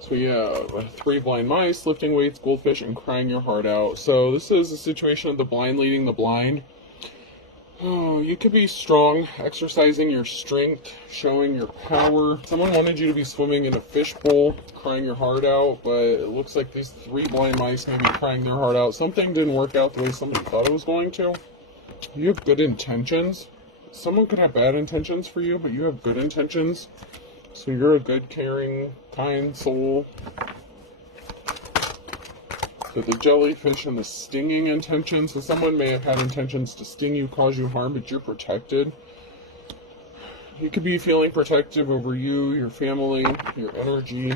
So we have 3 blind mice, lifting weights, goldfish, and crying your heart out. So this is a situation of the blind leading the blind. Oh, you could be strong, exercising your strength, showing your power. Someone wanted you to be swimming in a fishbowl, crying your heart out, but it looks like these 3 blind mice may be crying their heart out. Something didn't work out the way somebody thought it was going to. You have good intentions. Someone could have bad intentions for you, but you have good intentions. So you're a good, caring, kind soul. So the jellyfish and the stinging intentions. So someone may have had intentions to sting you, cause you harm, but you're protected. You could be feeling protective over you, your family, your energy,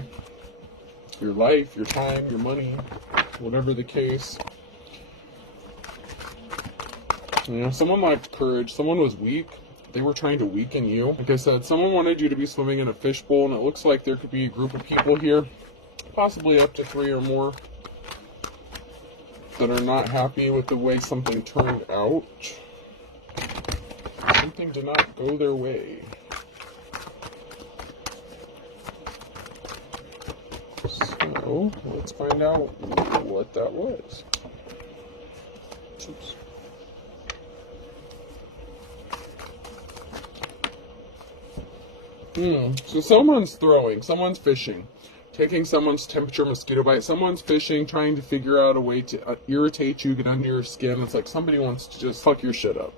your life, your time, your money, whatever the case. You know, someone lacked courage. Someone was weak. They were trying to weaken you. Like I said, someone wanted you to be swimming in a fishbowl, and it looks like there could be a group of people here, possibly up to 3 or more, that are not happy with the way something turned out. Something did not go their way. So, let's find out what that was. Oops. So someone's throwing, someone's fishing, taking someone's temperature mosquito bite, someone's fishing, trying to figure out a way to irritate you, get under your skin. It's like somebody wants to just fuck your shit up.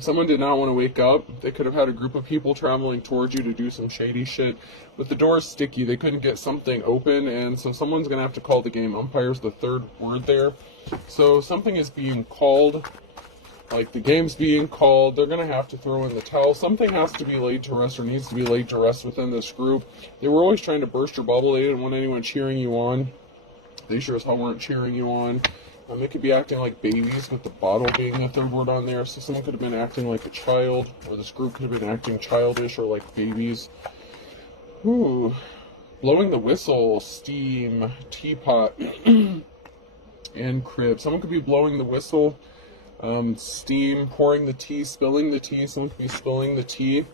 Someone did not want to wake up. They could have had a group of people traveling towards you to do some shady shit. With the doors sticky, they couldn't get something open, and so someone's going to have to call the game. Umpire's the 3rd word there. So something is being called. Like, the game's being called, they're going to have to throw in the towel. Something has to be laid to rest or needs to be laid to rest within this group. They were always trying to burst your bubble. They didn't want anyone cheering you on. They sure as hell weren't cheering you on. They could be acting like babies, with the bottle being the 3rd word on there. So someone could have been acting like a child, or this group could have been acting childish or like babies. Ooh. Blowing the whistle, steam, teapot, and crib. Someone could be blowing the whistle. Steam, pouring the tea, spilling the tea. Someone could be spilling the tea.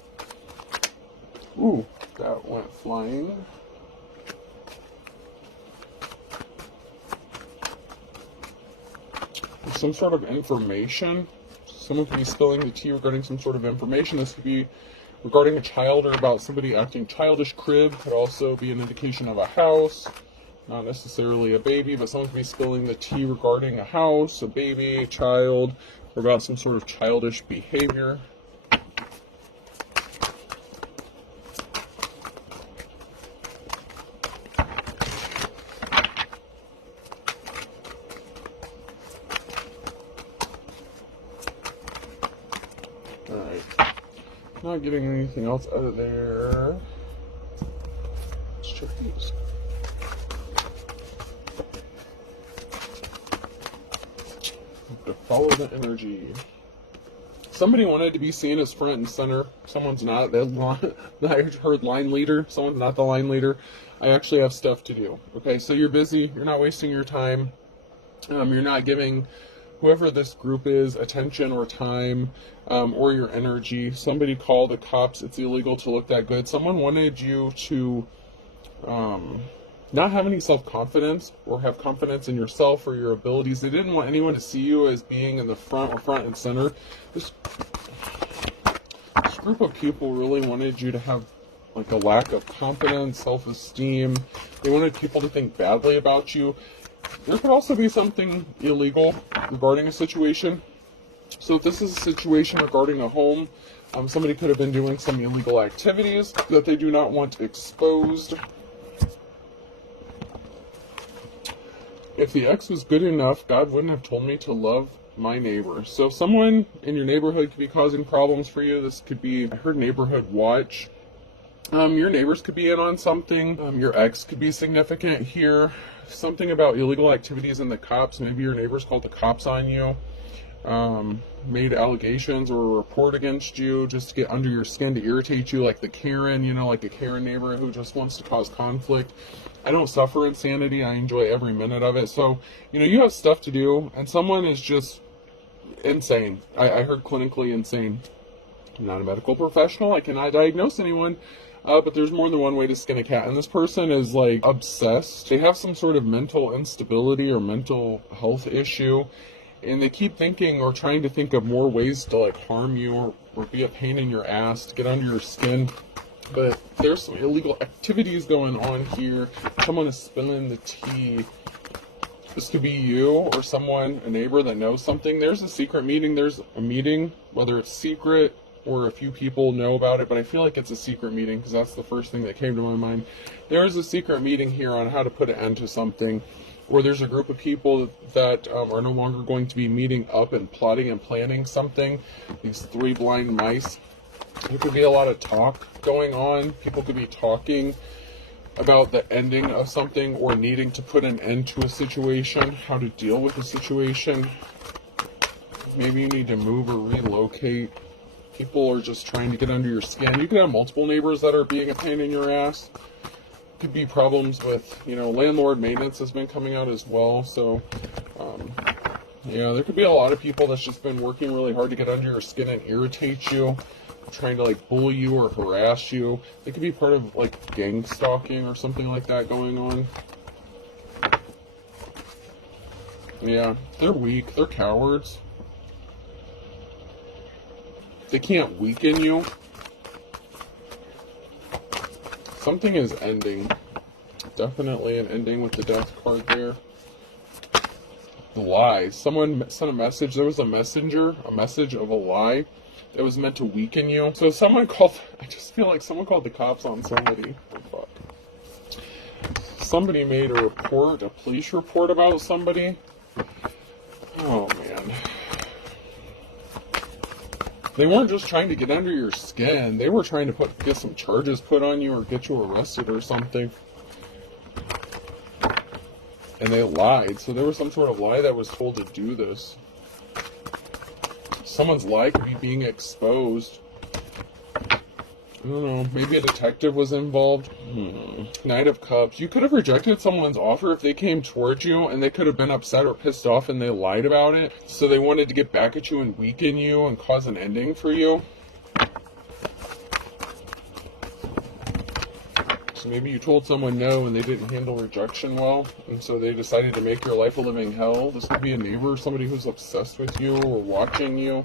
Ooh, that went flying. Some sort of information. Someone could be spilling the tea regarding some sort of information. This could be regarding a child or about somebody acting childish. Crib could also be an indication of a house. Not necessarily a baby, but someone could be spilling the tea regarding a house, a baby, a child, or about some sort of childish behavior. Alright. Not getting anything else out of there. Let's check these. To follow the energy. Somebody wanted to be seen as front and center. Someone's not. I heard line leader. Someone's not the line leader. I actually have stuff to do. Okay, so you're busy. You're not wasting your time. You're not giving whoever this group is attention or time or your energy. Somebody called the cops. It's illegal to look that good. Someone wanted you to not have any self-confidence or have confidence in yourself or your abilities. They didn't want anyone to see you as being in the front or front and center. This group of people really wanted you to have like a lack of confidence, self-esteem. They wanted people to think badly about you. There could also be something illegal regarding a situation. So if this is a situation regarding a home, somebody could have been doing some illegal activities that they do not want exposed. If the ex was good enough, God wouldn't have told me to love my neighbor. So if someone in your neighborhood could be causing problems for you, this could be, I heard neighborhood watch. Your neighbors could be in on something. Your ex could be significant here. Something about illegal activities and the cops. Maybe your neighbors called the cops on you. Made allegations or a report against you just to get under your skin, to irritate you, like the Karen, like a Karen neighbor who just wants to cause conflict. I don't suffer insanity. I enjoy every minute of it. So, you have stuff to do, and someone is just insane. I heard clinically insane. I'm not a medical professional. I cannot diagnose anyone. But there's more than one way to skin a cat. And this person is like obsessed. They have some sort of mental instability or mental health issue. And they keep thinking or trying to think of more ways to like harm you or be a pain in your ass, to get under your skin. But there's some illegal activities going on here. Someone is spilling the tea. This could be you or someone, a neighbor that knows something. There's a secret meeting. There's a meeting, whether it's secret or a few people know about it, but I feel like it's a secret meeting because that's the first thing that came to my mind. There's a secret meeting here on how to put an end to something, or there's a group of people that are no longer going to be meeting up and plotting and planning something. These three blind mice. There could be a lot of talk going on. People could be talking about the ending of something or needing to put an end to a situation, how to deal with a situation. Maybe you need to move or relocate. People are just trying to get under your skin. You could have multiple neighbors that are being a pain in your ass. Could be problems with, landlord maintenance has been coming out as well. So, there could be a lot of people that's just been working really hard to get under your skin and irritate you, trying to like bully you or harass you. They could be part of like gang stalking or something like that going on. Yeah, they're weak. They're cowards. They can't weaken you. Something is ending. Definitely an ending with the death card there. The lies. Someone sent a message. There was a message of a lie that was meant to weaken you. So someone called, I just feel like someone called the cops on somebody. Oh, fuck. Somebody made a report, a police report about somebody. Oh, man. They weren't just trying to get under your skin. They were trying to get some charges put on you or get you arrested or something. And they lied. So there was some sort of lie that was told to do this. Someone's lie could be being exposed. I don't know. Maybe a detective was involved. Knight of Cups. You could have rejected someone's offer if they came towards you, and they could have been upset or pissed off and they lied about it. So they wanted to get back at you and weaken you and cause an ending for you. So maybe you told someone no and they didn't handle rejection well, and so they decided to make your life a living hell. This could be a neighbor, somebody who's obsessed with you or watching you.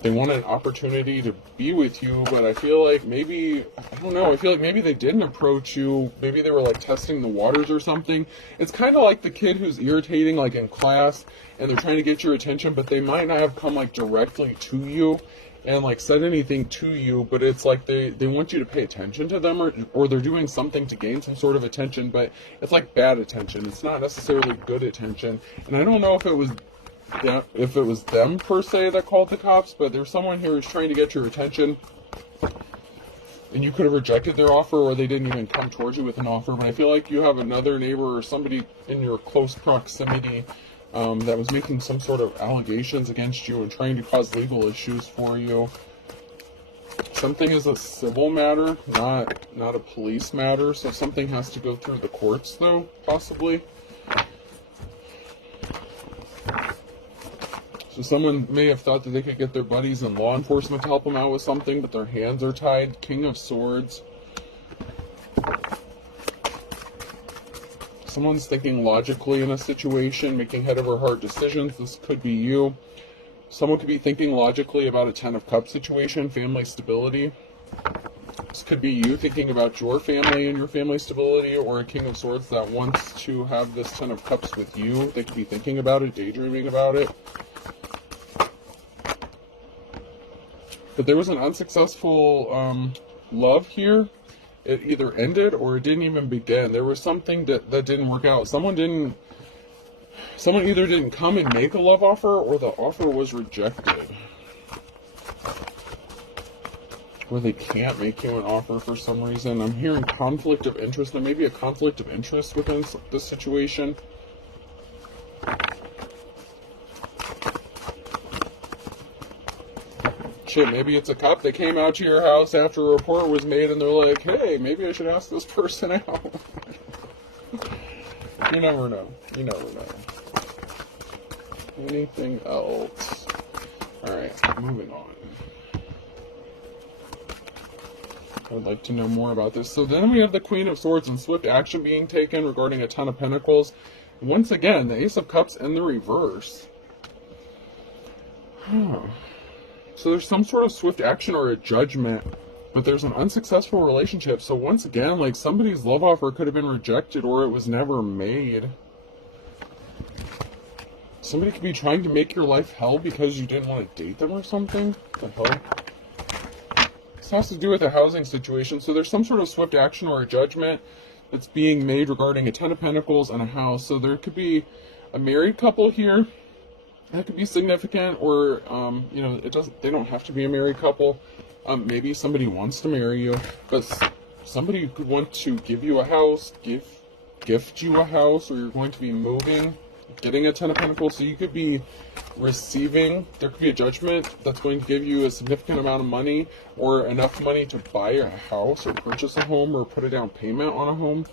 They want an opportunity to be with you, but I feel like maybe, I don't know, I feel like maybe they didn't approach you. Maybe they were like testing the waters or something. It's kind of like the kid who's irritating like in class and they're trying to get your attention, but they might not have come like directly to you and like said anything to you, but it's like they want you to pay attention to them, or they're doing something to gain some sort of attention, but it's like bad attention. It's not necessarily good attention. And I don't know if it was them per se that called the cops, but there's someone here who's trying to get your attention, and you could have rejected their offer, or they didn't even come towards you with an offer. But I feel like you have another neighbor or somebody in your close proximity that was making some sort of allegations against you and trying to cause legal issues for you. Something is a civil matter, not a police matter, so something has to go through the courts though, possibly. So someone may have thought that they could get their buddies in law enforcement to help them out with something, but their hands are tied. King of Swords. Someone's thinking logically in a situation, making head over heart decisions. This could be you. Someone could be thinking logically about a Ten of Cups situation, family stability. This could be you thinking about your family and your family stability, or a King of Swords that wants to have this Ten of Cups with you. They could be thinking about it, daydreaming about it. But there was an unsuccessful love here. It either ended or it didn't even begin. There was something that didn't work out. Someone either didn't come and make a love offer, or the offer was rejected. Or they can't make you an offer for some reason. I'm hearing conflict of interest. There may be a conflict of interest within this situation. Shit, maybe it's a cop that came out to your house after a report was made and they're like, hey, maybe I should ask this person out. You never know. You never know. Anything else? Alright, moving on. I'd like to know more about this. So then we have the Queen of Swords and swift action being taken regarding a Ten of Pentacles. Once again, the Ace of Cups in the reverse. So there's some sort of swift action or a judgment, but there's an unsuccessful relationship. So once again, like somebody's love offer could have been rejected or it was never made. Somebody could be trying to make your life hell because you didn't want to date them or something. What the hell? This has to do with a housing situation. So there's some sort of swift action or a judgment that's being made regarding a Ten of Pentacles and a house. So there could be a married couple here. That could be significant, or you know, they don't have to be a married couple. Maybe somebody wants to marry you, but somebody could want to give you a house, gift you a house, or you're going to be moving, getting a Ten of Pentacles. So you could be receiving, there could be a judgment that's going to give you a significant amount of money or enough money to buy a house or purchase a home or put a down payment on a home.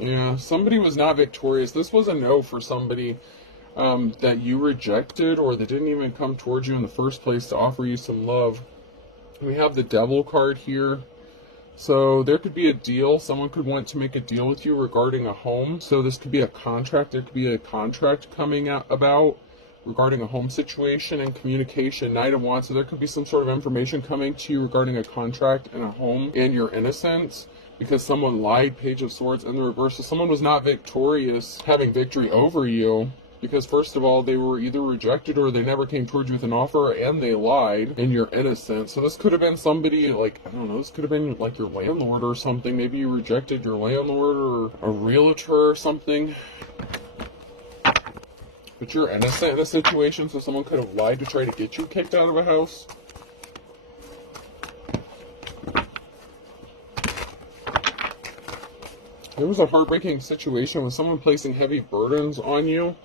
Yeah, somebody was not victorious. This was a no for somebody that you rejected, or that didn't even come towards you in the first place to offer you some love. We have the Devil card here. So there could be a deal. Someone could want to make a deal with you regarding a home. So this could be a contract. There could be a contract coming out about regarding a home situation and communication. Knight of Wands. So there could be some sort of information coming to you regarding a contract and a home and your innocence, because someone lied. Page of Swords in the reverse. So someone was not victorious, having victory over you. Because first of all, they were either rejected or they never came towards you with an offer, and they lied, and you're innocent. So this could have been somebody, like, I don't know, this could have been like your landlord or something. Maybe you rejected your landlord or a realtor or something. But you're innocent in a situation, so someone could have lied to try to get you kicked out of a house. There was a heartbreaking situation with someone placing heavy burdens on you.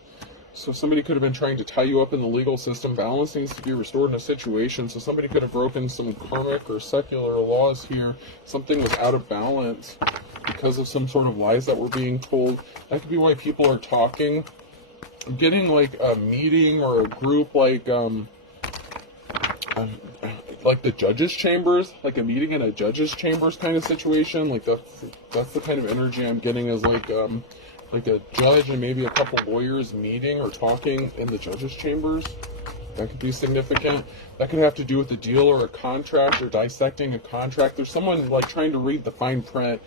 So somebody could have been trying to tie you up in the legal system. Balance needs to be restored in a situation. So somebody could have broken some karmic or secular laws here. Something was out of balance because of some sort of lies that were being told. That could be why people are talking. I'm getting like a meeting or a group like the judge's chambers, like a meeting in a judge's chambers kind of situation. Like that's the kind of energy I'm getting, as like a judge and maybe a couple lawyers meeting or talking in the judge's chambers. That could be significant. That could have to do with a deal or a contract, or dissecting a contract. There's someone like trying to read the fine print.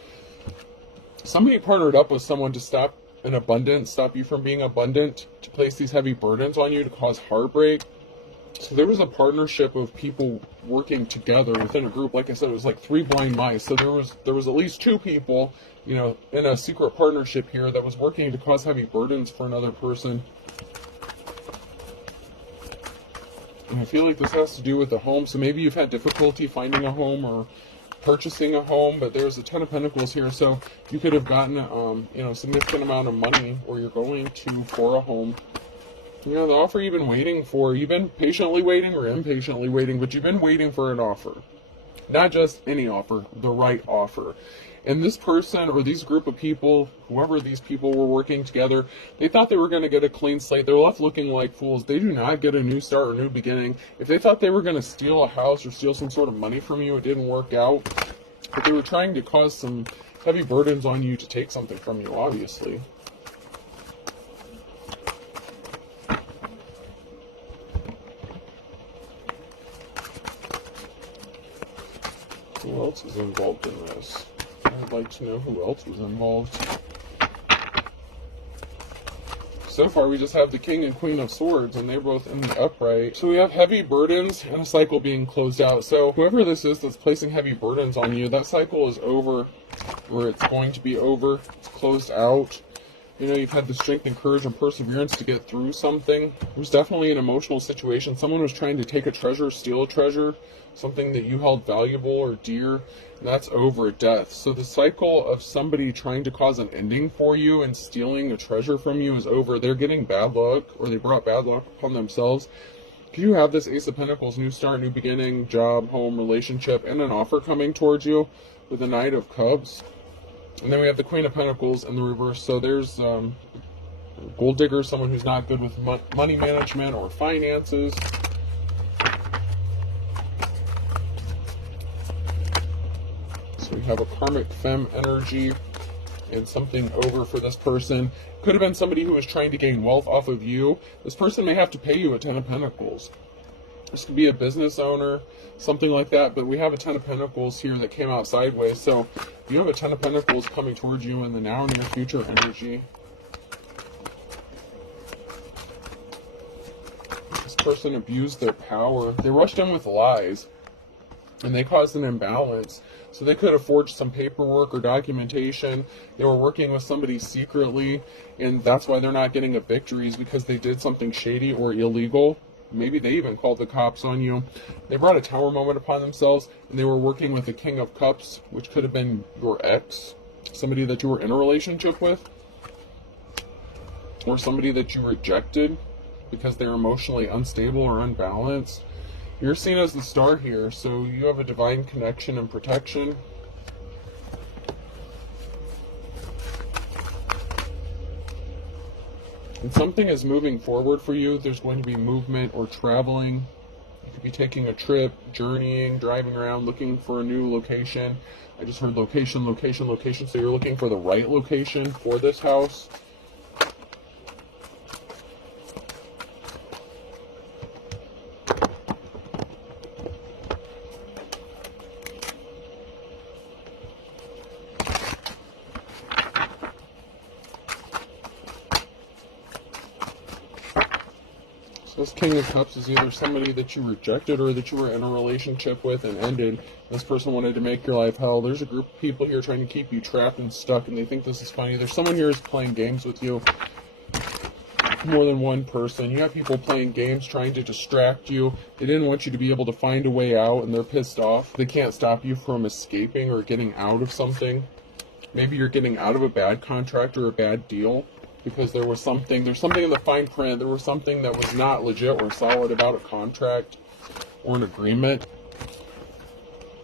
Somebody partnered up with someone to stop an abundance, stop you from being abundant, to place these heavy burdens on you, to cause heartbreak. So there was a partnership of people working together within a group. Like I said, it was like 3 blind mice. So there was at least 2 people, you know, in a secret partnership here that was working to cause heavy burdens for another person. And I feel like this has to do with the home. So maybe you've had difficulty finding a home or purchasing a home, but there's a Ten of Pentacles here. So you could have gotten, you know, a significant amount of money, or you're going to, for a home. You know, the offer you've been waiting for, you've been patiently waiting or impatiently waiting, but you've been waiting for an offer. Not just any offer, the right offer. And this person, or these group of people, whoever these people were working together, they thought they were going to get a clean slate. They were left looking like fools. They do not get a new start or new beginning. If they thought they were going to steal a house or steal some sort of money from you, it didn't work out. But they were trying to cause some heavy burdens on you to take something from you, obviously. Who else is involved in this? I'd like to know who else was involved. So far, we just have the King and Queen of Swords, and they're both in the upright. So we have heavy burdens and a cycle being closed out. So whoever this is that's placing heavy burdens on you, that cycle is over, or it's going to be over. It's closed out. You know, you've had the strength and courage and perseverance to get through something. It was definitely an emotional situation. Someone was trying to take a treasure, steal a treasure, something that you held valuable or dear, and that's over. Death. So the cycle of somebody trying to cause an ending for you and stealing a treasure from you is over. They're getting bad luck, or they brought bad luck upon themselves. You have this Ace of Pentacles, new start, new beginning, job, home, relationship, and an offer coming towards you with the Knight of Cups. And then we have the Queen of Pentacles in the reverse. So there's gold digger, someone who's not good with money management or finances. We have a karmic femme energy and something over for this person. Could have been somebody who was trying to gain wealth off of you. This person may have to pay you a 10 of Pentacles. This could be a business owner, something like that, but we have a 10 of Pentacles here that came out sideways. So you have a 10 of Pentacles coming towards you in the now and near future energy. This person abused their power. They rushed in with lies, and they caused an imbalance. So they could have forged some paperwork or documentation. They were working with somebody secretly, and that's why they're not getting a victory, is because they did something shady or illegal. Maybe they even called the cops on you. They brought a tower moment upon themselves, and they were working with the King of Cups, which could have been your ex, somebody that you were in a relationship with, or somebody that you rejected because they're emotionally unstable or unbalanced. You're seen as the star here, so you have a divine connection and protection. And something is moving forward for you. There's going to be movement or traveling. You could be taking a trip, journeying, driving around, looking for a new location. I just heard location, location, location. So you're looking for the right location for this house. This King of Cups is either somebody that you rejected or that you were in a relationship with and ended. This person wanted to make your life hell. There's a group of people here trying to keep you trapped and stuck, and they think this is funny. There's someone here who's playing games with you. More than one person. You have people playing games trying to distract you. They didn't want you to be able to find a way out, and they're pissed off. They can't stop you from escaping or getting out of something. Maybe you're getting out of a bad contract or a bad deal, because there's something in the fine print, there was something that was not legit or solid about a contract or an agreement.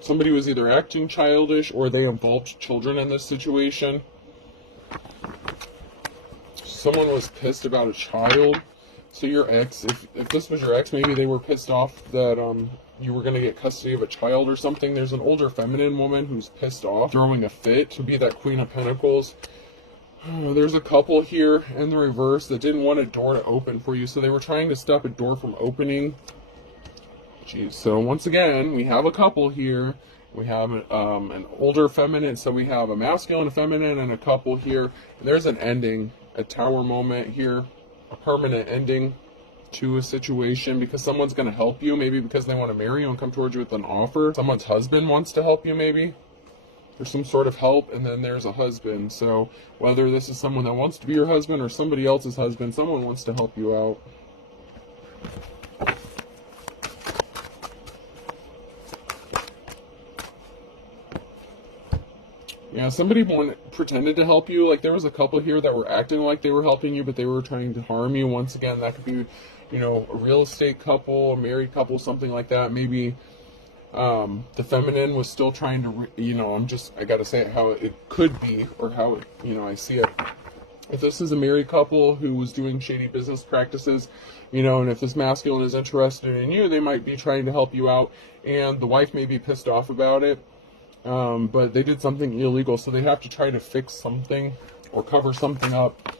Somebody was either acting childish or they involved children in this situation. Someone was pissed about a child. So your ex, if this was your ex, maybe they were pissed off that you were going to get custody of a child or something. There's an older feminine woman who's pissed off, throwing a fit, to be that Queen of Pentacles. There's a couple here in the reverse that didn't want a door to open for you, so they were trying to stop a door from opening. Jeez, so once again, we have a couple here. We have an older feminine, so we have a masculine, a feminine, and a couple here. And there's an ending, a tower moment here, a permanent ending to a situation, because someone's going to help you, maybe because they want to marry you and come towards you with an offer. Someone's husband wants to help you, maybe. There's some sort of help, and then there's a husband. So whether this is someone that wants to be your husband or somebody else's husband, someone wants to help you out. Yeah, somebody pretended to help you. Like, there was a couple here that were acting like they were helping you, but they were trying to harm you. Once again, that could be, you know, a real estate couple, a married couple, something like that. Maybe the feminine was still trying to, you know, I gotta say it how it could be, or how it, you know, I see it. If this is a married couple who was doing shady business practices, you know, and if this masculine is interested in you, they might be trying to help you out, and the wife may be pissed off about it, but they did something illegal, so they have to try to fix something or cover something up.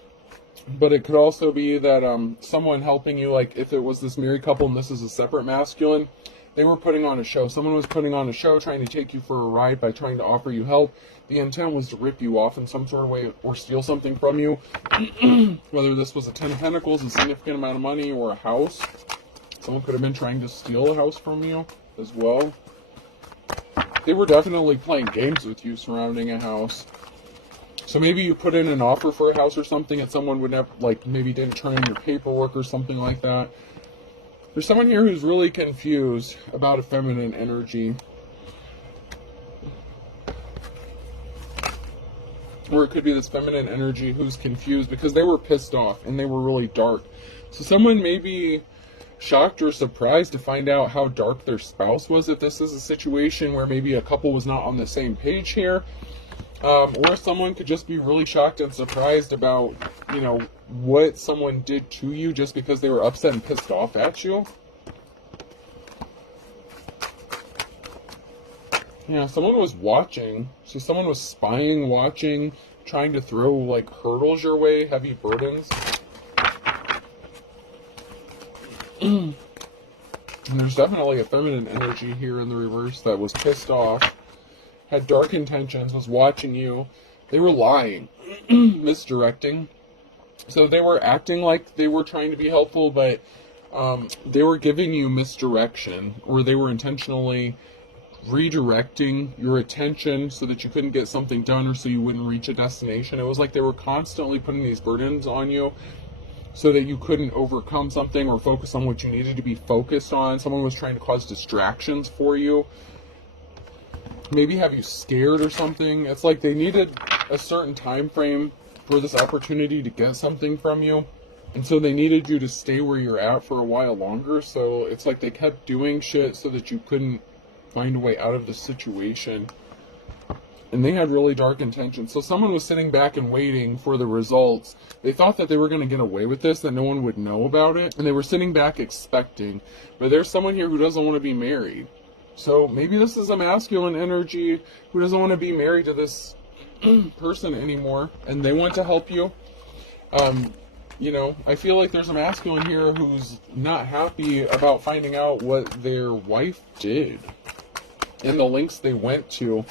But it could also be that someone helping you, like if it was this married couple and this is a separate masculine, they were putting on a show. Someone was putting on a show, trying to take you for a ride by trying to offer you help. The intent was to rip you off in some sort of way or steal something from you. Whether this was a 10 of Pentacles, a significant amount of money, or a house. Someone could have been trying to steal a house from you as well. They were definitely playing games with you surrounding a house. So maybe you put in an offer for a house or something, and someone would never, like, maybe didn't turn in your paperwork or something like that. There's someone here who's really confused about a feminine energy. Or it could be this feminine energy who's confused because they were pissed off and they were really dark. So someone may be shocked or surprised to find out how dark their spouse was, if this is a situation where maybe a couple was not on the same page here. Or someone could just be really shocked and surprised about, you know, what someone did to you just because they were upset and pissed off at you. Yeah, someone was watching. So someone was spying, watching, trying to throw like hurdles your way, heavy burdens. And there's definitely a feminine energy here in the reverse that was pissed off, had dark intentions, was watching you. They were lying, misdirecting. So they were acting like they were trying to be helpful, but they were giving you misdirection, or they were intentionally redirecting your attention so that you couldn't get something done or so you wouldn't reach a destination. It was like they were constantly putting these burdens on you so that you couldn't overcome something or focus on what you needed to be focused on. Someone was trying to cause distractions for you. Maybe have you scared or something. It's like they needed a certain time frame for this opportunity to get something from you. And so they needed you to stay where you're at for a while longer. So it's like they kept doing shit so that you couldn't find a way out of the situation. And they had really dark intentions. So someone was sitting back and waiting for the results. They thought that they were going to get away with this, that no one would know about it. And they were sitting back expecting. But there's someone here who doesn't want to be married. So maybe this is a masculine energy who doesn't want to be married to this person anymore. And they want to help you. You know, I feel like there's a masculine here who's not happy about finding out what their wife did and the lengths they went to,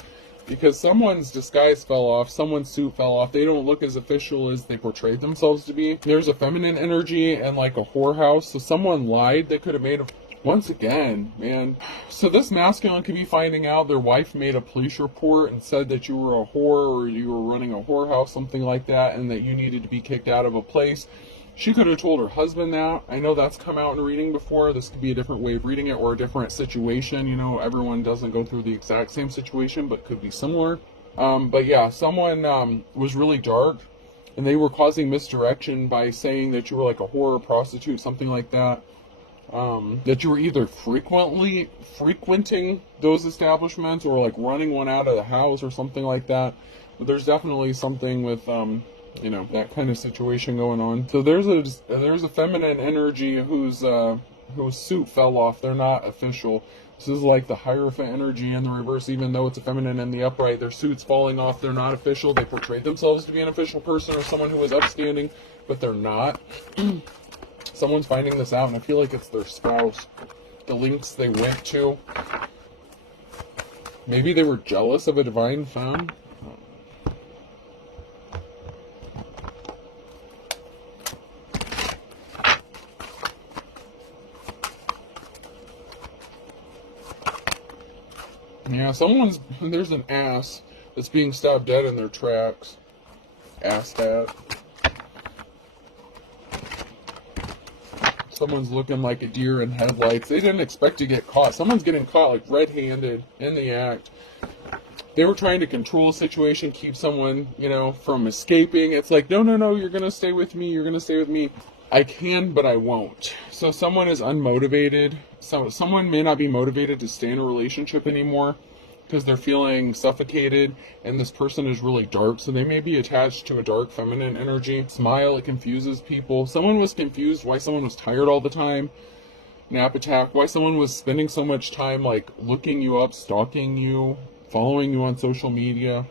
because someone's disguise fell off, someone's suit fell off. They don't look as official as they portrayed themselves to be. There's a feminine energy and like a whorehouse. So someone lied. They could have made a... Once again, man. So this masculine could be finding out their wife made a police report and said that you were a whore or you were running a whorehouse, something like that, and that you needed to be kicked out of a place. She could have told her husband that. I know that's come out in a reading before. This could be a different way of reading it or a different situation. You know, everyone doesn't go through the exact same situation, but could be similar. But yeah, someone was really dark, and they were causing misdirection by saying that you were like a whore or prostitute, something like that. That you were either frequenting those establishments or like running one out of the house or something like that. But there's definitely something with, you know, that kind of situation going on. So there's a feminine energy whose suit fell off. They're not official. This is like the Hierophant energy in the reverse. Even though it's a feminine in the upright, their suit's falling off. They're not official. They portrayed themselves to be an official person or someone who was upstanding, but they're not. Someone's finding this out, and I feel like it's their spouse. The links they went to. Maybe they were jealous of a divine femme. Yeah, there's an ass that's being stopped dead in their tracks. Ass hat. Someone's looking like a deer in headlights. They didn't expect to get caught. Someone's getting caught like red-handed in the act. They were trying to control a situation, keep someone, you know, from escaping. It's like, no, you're going to stay with me. You're going to stay with me. I can, but I won't. So someone is unmotivated. So someone may not be motivated to stay in a relationship anymore because they're feeling suffocated, and this person is really dark, so they may be attached to a dark feminine energy. Smile, it confuses people. Someone was confused why someone was tired all the time. Nap attack. Why someone was spending so much time like looking you up, stalking you, following you on social media.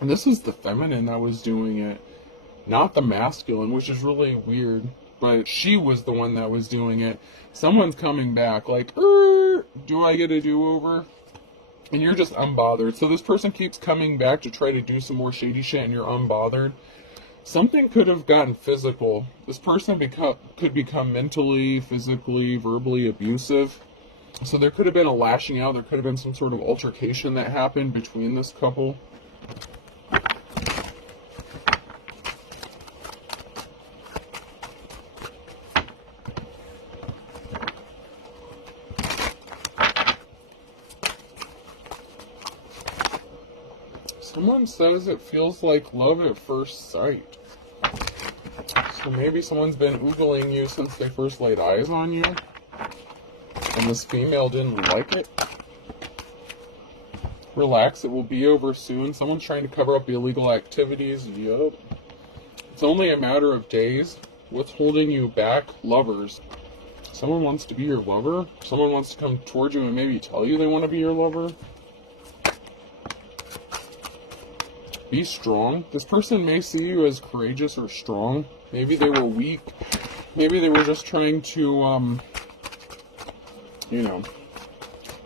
And this is the feminine that was doing it, not the masculine, which is really weird. But she was the one that was doing it. Someone's coming back like, do I get a do-over? And you're just unbothered. So this person keeps coming back to try to do some more shady shit, and you're unbothered. Something could have gotten physical. This person could become mentally, physically, verbally abusive. So there could have been a lashing out. There could have been some sort of altercation that happened between this couple. Someone says it feels like love at first sight. So maybe someone's been oogling you since they first laid eyes on you, and this female didn't like it. Relax, it will be over soon. Someone's trying to cover up illegal activities. Yup. It's only a matter of days. What's holding you back? Lovers. Someone wants to be your lover. Someone wants to come towards you and maybe tell you they want to be your lover. Be strong. This person may see you as courageous or strong. Maybe they were weak. Maybe they were just trying to, you know,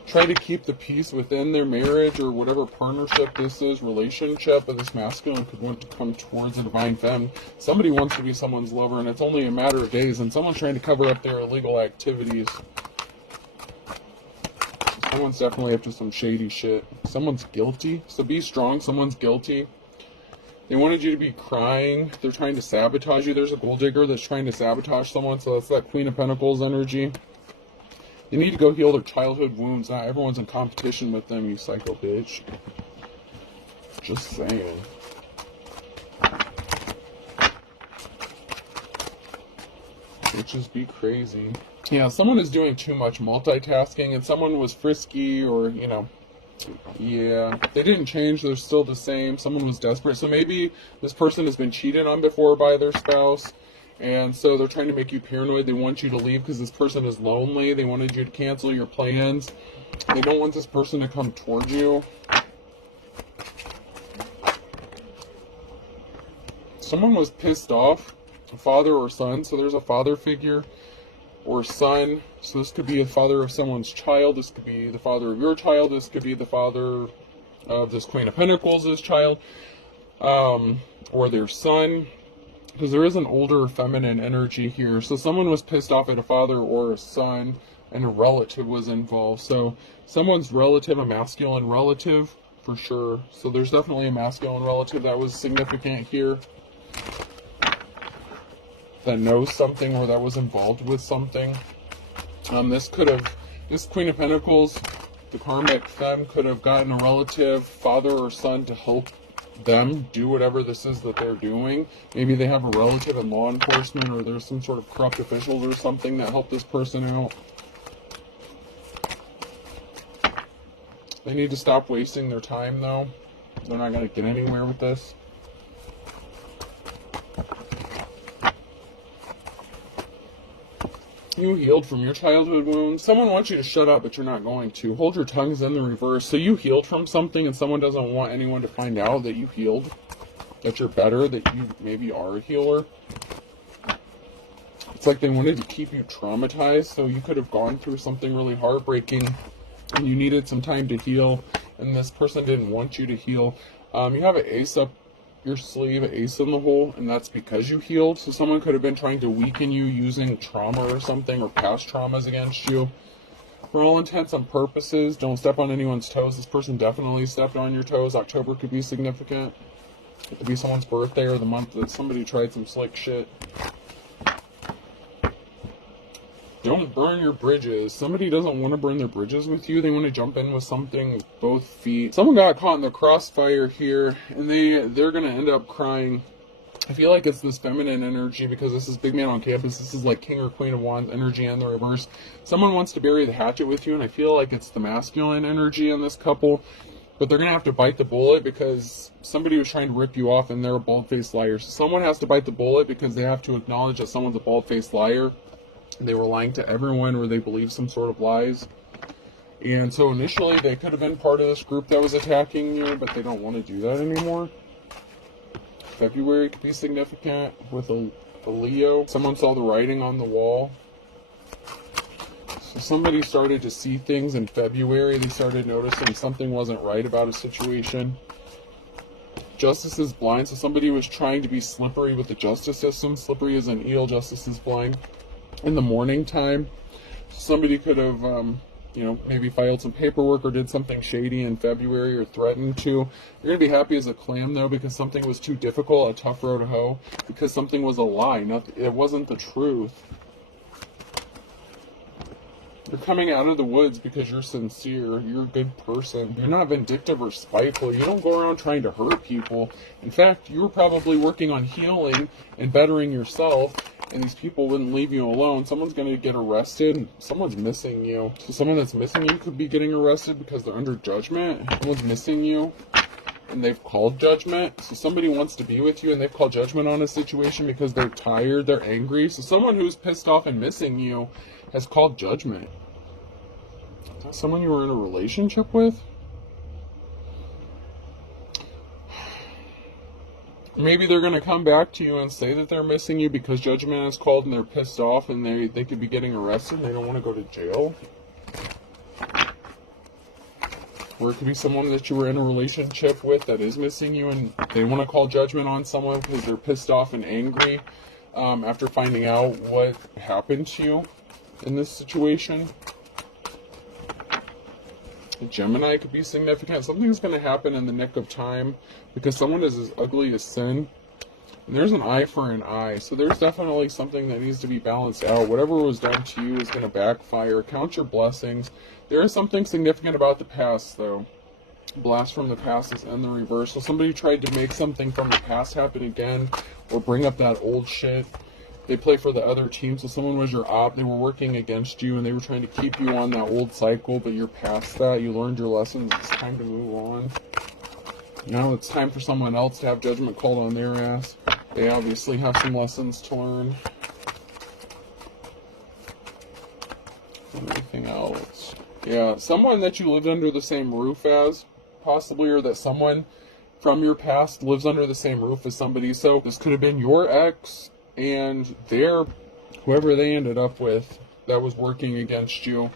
try to keep the peace within their marriage or whatever partnership this is, relationship, but this masculine could want to come towards a divine femme. Somebody wants to be someone's lover, and it's only a matter of days, and someone's trying to cover up their illegal activities. Someone's definitely up to some shady shit. Someone's guilty, so be strong. Someone's guilty. They wanted you to be crying. They're trying to sabotage you. There's a gold digger that's trying to sabotage someone, so that's that Queen of Pentacles energy. They need to go heal their childhood wounds. Not everyone's in competition with them, you psycho bitch. Just saying. Bitches be crazy. Yeah, someone is doing too much multitasking, and someone was frisky, or, you know, yeah, they didn't change, they're still the same. Someone was desperate, so maybe this person has been cheated on before by their spouse, and so they're trying to make you paranoid. They want you to leave because this person is lonely. They wanted you to cancel your plans. They don't want this person to come towards you. Someone was pissed off, a father or son, so there's a father figure or son. So this could be a father of someone's child. This could be the father of your child. This could be the father of this Queen of Pentacles' child, or their son. Because there is an older feminine energy here. So someone was pissed off at a father or a son, and a relative was involved. So someone's relative, a masculine relative, for sure. So there's definitely a masculine relative that was significant here, that knows something or that was involved with something. This Queen of Pentacles, the karmic femme, could have gotten a relative, father or son, to help them do whatever this is that they're doing. Maybe they have a relative in law enforcement, or there's some sort of corrupt officials or something that help this person out. They need to stop wasting their time, though. They're not going to get anywhere with this. You healed from your childhood wounds. Someone wants you to shut up, but you're not going to. Hold your tongues in the reverse. So you healed from something, and someone doesn't want anyone to find out that you healed, that you're better, that you maybe are a healer. It's like they wanted to keep you traumatized, so you could have gone through something really heartbreaking, and you needed some time to heal, and this person didn't want you to heal. You have an ace up your sleeve, ace in the hole, and that's because you healed. So someone could have been trying to weaken you using trauma or something, or past traumas against you. For all intents and purposes, don't step on anyone's toes. This person definitely stepped on your toes. October could be significant. It could be someone's birthday or the month that somebody tried some slick shit. Don't burn your bridges. Somebody doesn't want to burn their bridges with you. They want to jump in with something with both feet. Someone got caught in the crossfire here, and they're going to end up crying. I feel like it's this feminine energy, because this is big man on campus. This is like King or Queen of Wands energy in the reverse. Someone wants to bury the hatchet with you, and I feel like it's the masculine energy in this couple. But they're going to have to bite the bullet, because somebody was trying to rip you off, and they're a bald-faced liar. So someone has to bite the bullet, because they have to acknowledge that someone's a bald-faced liar. They were lying to everyone, or they believe some sort of lies. And so initially they could have been part of this group that was attacking you, but they don't want to do that anymore. February could be significant with a Leo. Someone saw the writing on the wall. So somebody started to see things in February. They started noticing something wasn't right about a situation. Justice is blind, so somebody was trying to be slippery with the justice system. Slippery is an eel, justice is blind. In the morning time, somebody could have, maybe filed some paperwork or did something shady in February, or threatened to. You're going to be happy as a clam, though, because something was too difficult, a tough road to hoe, because something was a lie. It wasn't the truth. You're coming out of the woods because you're sincere. You're a good person. You're not vindictive or spiteful. You don't go around trying to hurt people. In fact, you were probably working on healing and bettering yourself, and these people wouldn't leave you alone. Someone's going to get arrested. Someone's missing you. So someone that's missing you could be getting arrested because they're under judgment. Someone's missing you, and they've called judgment. So somebody wants to be with you, and they've called judgment on a situation because they're tired, they're angry. So someone who's pissed off and missing you has called judgment. Is that someone you were in a relationship with? maybe they're going to come back to you and say that they're missing you because judgment is called and they're pissed off and they could be getting arrested and they don't want to go to jail. Or it could be someone that you were in a relationship with that is missing you and they want to call judgment on someone because they're pissed off and angry after finding out what happened to you in this situation. A Gemini could be significant. Something's going to happen in the nick of time because someone is as ugly as sin. And there's an eye for an eye. So there's definitely something that needs to be balanced out. Whatever was done to you is going to backfire. Count your blessings. There is something significant about the past, though. Blast from the past is in the reverse. So somebody tried to make something from the past happen again or bring up that old shit. They play for the other team, so someone was your op, they were working against you, and they were trying to keep you on that old cycle, but you're past that, you learned your lessons, it's time to move on. Now it's time for someone else to have judgment called on their ass. They obviously have some lessons to learn. Anything else? Yeah, someone that you lived under the same roof as, possibly, or that someone from your past lives under the same roof as somebody, so this could have been your ex, and whoever they ended up with that was working against you.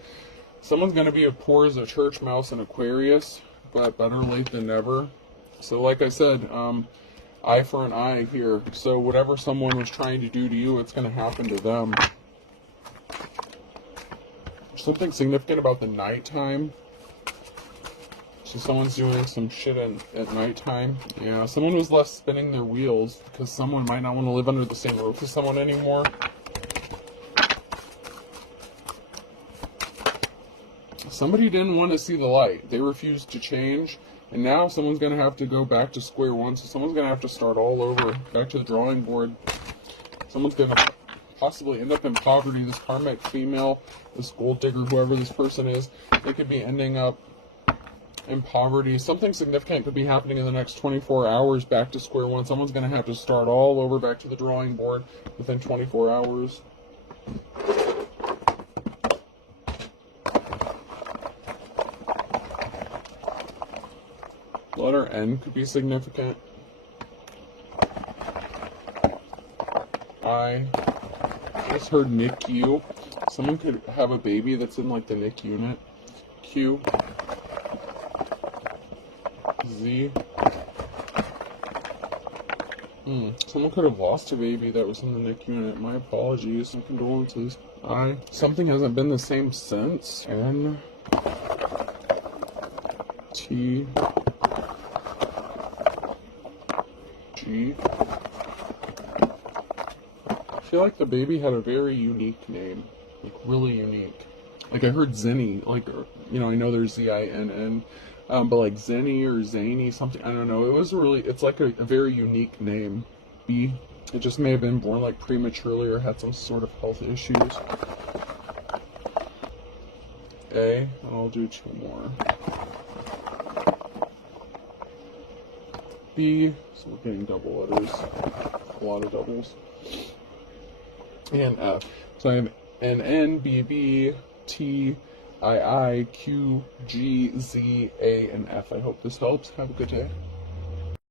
Someone's going to be as poor as a church mouse in Aquarius, but better late than never. So like I said, eye for an eye here. So whatever someone was trying to do to you, it's going to happen to them. Something significant about the nighttime. So someone's doing some shit at nighttime. Yeah, someone was left spinning their wheels because someone might not want to live under the same roof as someone anymore. Somebody didn't want to see the light. They refused to change. And now someone's going to have to go back to square one. So someone's going to have to start all over, back to the drawing board. Someone's going to possibly end up in poverty. This karmic female, this gold digger, whoever this person is, they could be ending up in poverty. Something significant could be happening in the next 24 hours, back to square one. Someone's going to have to start all over, back to the drawing board within 24 hours. Letter N could be significant. I just heard NICU. Someone could have a baby that's in like the NIC unit. Q. Z. Someone could have lost a baby that was in the NIC unit. My apologies. My condolences. I. Something hasn't been the same since. N. T. G. I feel like the baby had a very unique name. Like, really unique. Like, I heard Zinni. Like, you know, I know there's Z-I-N-N. But like Zenny or Zany, something, I don't know. It was really, it's like a very unique name. B. It just may have been born like prematurely or had some sort of health issues. A. And I'll do two more. B. So we're getting double letters. A lot of doubles. And F. So I have an N, B, B, T, I, Q, G, Z, A, and F. I hope this helps. Have a good day.